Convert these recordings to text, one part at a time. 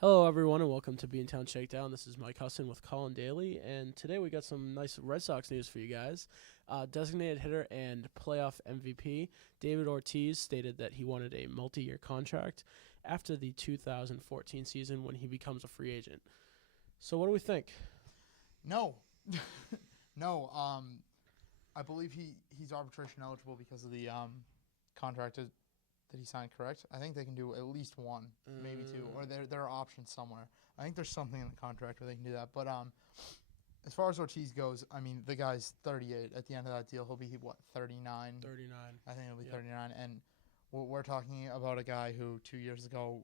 Hello, everyone, and welcome to Beantown Shakedown. This is Mike Husson with Colin Daly, and today we got some nice Red Sox news for you guys. Designated hitter and playoff MVP David Ortiz stated that he wanted a multi-year contract after the 2014 season when he becomes a free agent. So, what do we think? No, no. I believe he's arbitration eligible because of the contract that he signed. Correct. I think they can do at least one, maybe two, or there are options somewhere. I think there's something in the contract where they can do that. But as far as Ortiz goes, I mean the guy's 38. At the end of that deal, he'll be what 39. 39. I think he'll be Yep. 39, and we're talking about a guy who 2 years ago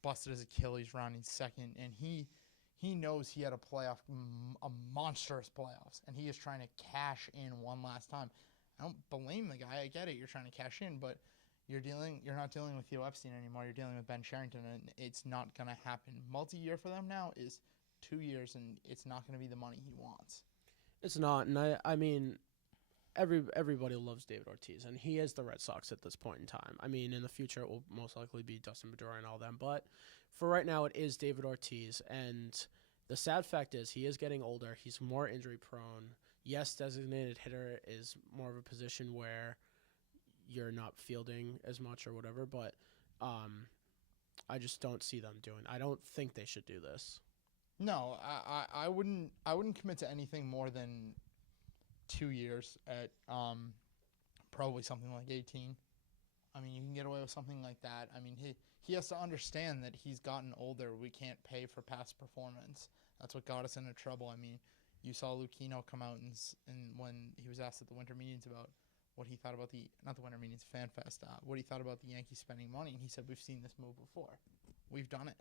busted his Achilles rounding second, and he knows he had a monstrous playoffs, and he is trying to cash in one last time. I don't blame the guy. I get it. You're trying to cash in, but you're not dealing with Theo Epstein anymore. You're dealing with Ben Sherrington, and it's not going to happen. Multi-year for them now is 2 years, and it's not going to be the money he wants. It's not, and I mean, everybody loves David Ortiz, and he is the Red Sox at this point in time. I mean, in the future, it will most likely be Dustin Pedroia and all them, but for right now, it is David Ortiz, and the sad fact is he is getting older. He's more injury prone. Yes, designated hitter is more of a position where you're not fielding as much or whatever, but I just don't see them doing. I don't think they should do this. No, I wouldn't commit to anything more than 2 years at probably something like 18. I mean, you can get away with something like that. I mean, he has to understand that he's gotten older. We can't pay for past performance. That's what got us into trouble. I mean, you saw Lucchino come out and when he was asked at the winter meetings about what he thought about not the winter meetings, FanFest, what he thought about the Yankees spending money, and he said, "We've seen this move before. We've done it.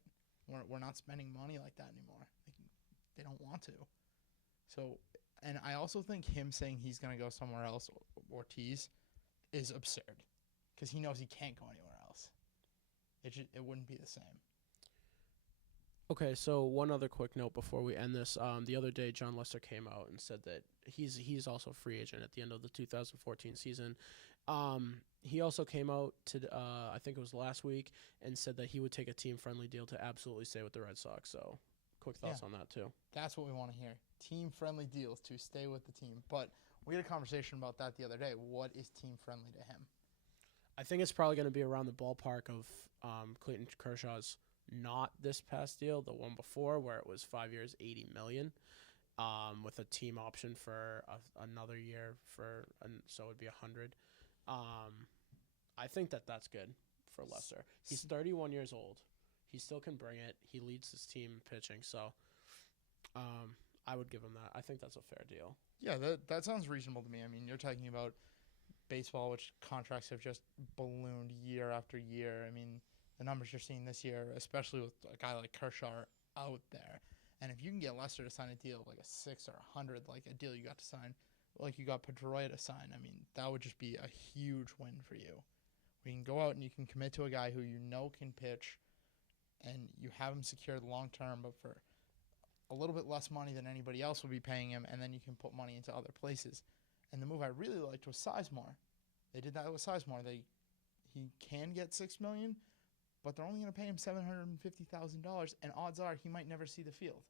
We're not spending money like that anymore. They don't want to." So, and I also think him saying he's going to go somewhere else, Ortiz, is absurd because he knows he can't go anywhere else. It wouldn't be the same. Okay, so one other quick note before we end this. The other day, John Lester came out and said that he's also a free agent at the end of the 2014 season. He also came out to I think it was last week and said that he would take a team-friendly deal to absolutely stay with the Red Sox. So, quick thoughts on that too. That's what we want to hear. Team-friendly deals to stay with the team. But we had a conversation about that the other day. What is team-friendly to him? I think it's probably going to be around the ballpark of Clayton Kershaw's not this past deal, the one before where it was 5 years, $80 million, with a team option for another year so it would be $100. I think that's good for Lester. He's 31 years old. He still can bring it. He leads his team pitching, so I would give him that. I think that's a fair deal. Yeah, that sounds reasonable to me. I mean, you're talking about baseball, which contracts have just ballooned year after year. I mean, the numbers you're seeing this year, especially with a guy like Kershaw, are out there. And if you can get Lester to sign a deal like a 6 or 100, like a deal you got to sign, like you got Pedroia to sign, I mean, that would just be a huge win for you. We can go out and you can commit to a guy who you know can pitch, and you have him secured long term, but for a little bit less money than anybody else will be paying him, and then you can put money into other places. And the move I really liked was Sizemore. They did that with Sizemore. He can get $6 million, but they're only going to pay him $750,000, and odds are he might never see the field.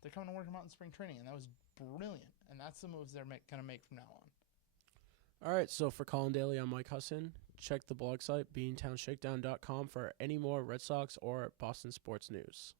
They're coming to work him out in spring training, and that was brilliant. And that's the moves they're going to make from now on. All right, so for Colin Daly, I'm Mike Husson. Check the blog site, beantownshakedown.com, for any more Red Sox or Boston sports news.